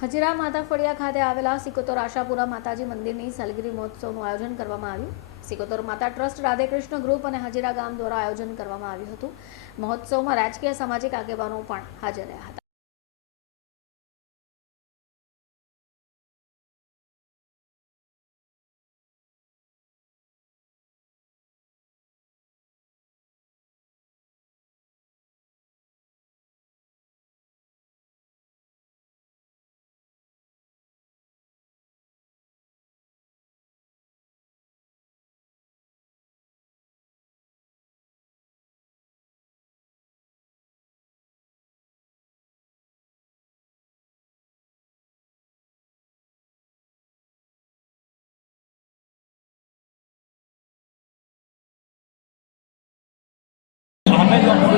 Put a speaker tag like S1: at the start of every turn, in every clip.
S1: હજીરા માતા ફળિયા ખાતે આવેલા સિકોતર આશાપુરા માતાજી મંદિરની સાલગીરી મહોત્સવનું આયોજન કરવામાં આવ્યું. સિકોતર માતા ટ્રસ્ટ રાધેકૃષ્ણ ગ્રુપ અને હજીરા ગામ દ્વારા આયોજન કરવામાં આવ્યું હતું. મહોત્સવમાં રાજકીય, સામાજિક આગેવાનો પણ હાજર રહ્યા હતા.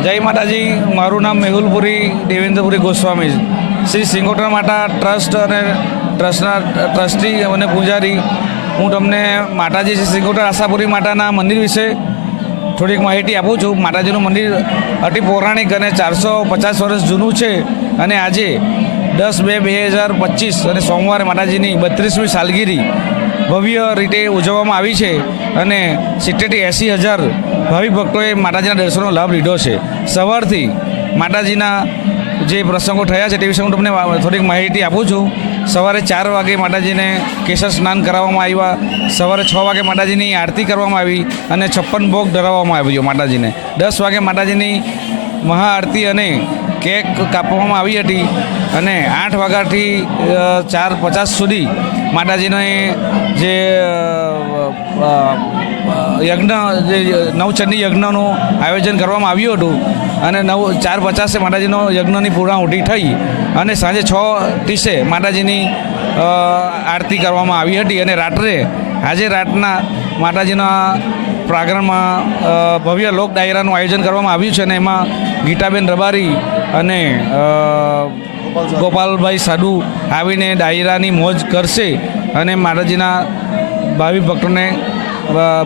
S2: જય માતાજી, મારું નામ મેહુલપુરી દેવેન્દ્રપુરી ગોસ્વામી શ્રી સિંગોટર માતા ટ્રસ્ટ અને ટ્રસ્ટના, ટ્રસ્ટી અને પૂજારી, હું તમને માતાજી શ્રી સિંગોટર આશાપુરી માતાના મંદિર વિશે થોડીક માહિતી આપું છું. માતાજીનું મંદિર અતિ પૌરાણિક અને ચારસો પચાસ વર્ષ જૂનું છે અને આજે દસ બે બે હજાર પચીસ અને સોમવારે માતાજીની બત્રીસમી સાલગીરી ભવ્ય રીતે ઉજવવામાં આવી છે અને સિત્તેરથી એંસી હજાર ભાવિક ભક્તોએ માતાજીના દર્શનનો લાભ લીધો છે. સવારથી માતાજીના જે પ્રસંગો થયા છે તે વિશે હું તમને થોડીક માહિતી આપું છું. સવારે ચાર વાગે માતાજીને કેસર સ્નાન કરાવવામાં આવ્યા. સવારે છ વાગે માતાજીની આરતી કરવામાં આવી અને છપ્પન ભોગ ધરાવવામાં આવ્યો માતાજીને. દસ વાગે માતાજીની મહાઆરતી અને કેક કાપવામાં આવી હતી અને આઠ વાગ્યાથી ચાર પચાસ સુધી માતાજીને જે યજ્ઞ, જે નવચંડી યજ્ઞનું આયોજન કરવામાં આવ્યું હતું અને નવ, ચાર પચાસે માતાજીનો યજ્ઞની પૂર્ણાહુતિ થઈ અને સાંજે છ ત્રીસે માતાજીની આરતી કરવામાં આવી હતી અને રાત્રે, આજે રાતના માતાજીના પ્રાંગણમાં ભવ્ય લોક ડાયરાનું આયોજન કરવામાં આવ્યું છે અને એમાં ગીતાબેન રબારી અને ગોપાલભાઈ સાડુ આવીને ડાયરાની મોજ કરશે અને માતાજીના ભાવિ ભક્તોને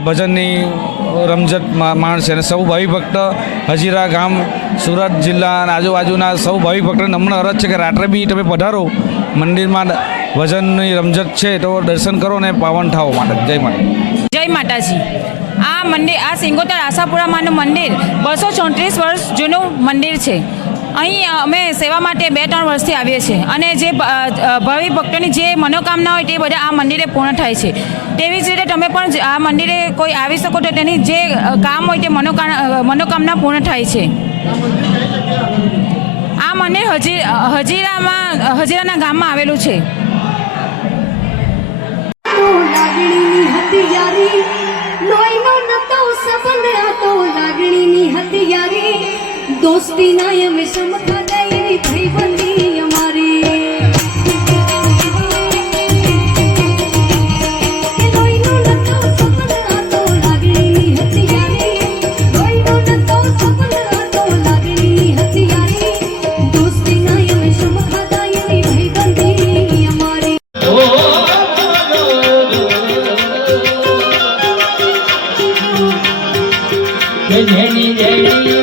S2: ભજનની રમઝટ માણશે અને સૌ ભાવિ ભક્ત હજીરા ગામ, સુરત જિલ્લા આજુબાજુના સૌ ભાવિ ભક્તોને નમ્ર અરજ છે કે રાત્રે બી તમે પધારો. મંદિરમાં ભજનની રમઝટ છે તો દર્શન કરો અને પાવન થાઓ માટે જય માતા
S3: જય માતાજી. આ મંદિર, આ સિંગોતર આશાપુરામાનું મંદિર બસો ચોત્રીસ વર્ષ જૂનું મંદિર છે. અહીં અમે સેવા માટે બે ત્રણ વર્ષથી આવીએ છીએ અને જે ભાવિ ભક્તોની જે મનોકામના હોય તે બધા આ મંદિરે પૂર્ણ થાય છે. તેવી જ રીતે તમે પણ આ મંદિરે કોઈ આવી શકો તો તેની જે કામ હોય તે મનોકા મનોકામના પૂર્ણ થાય છે. આ મંદિર હજી હજીરામાં હજીરાના ગામમાં આવેલું છે.
S4: લોહીનો નતો સંબંધ હતો લાગણીની હથિયારી દોસ્તીના એમ સમખા દઈ ભાઈબંધી
S5: જેની જેની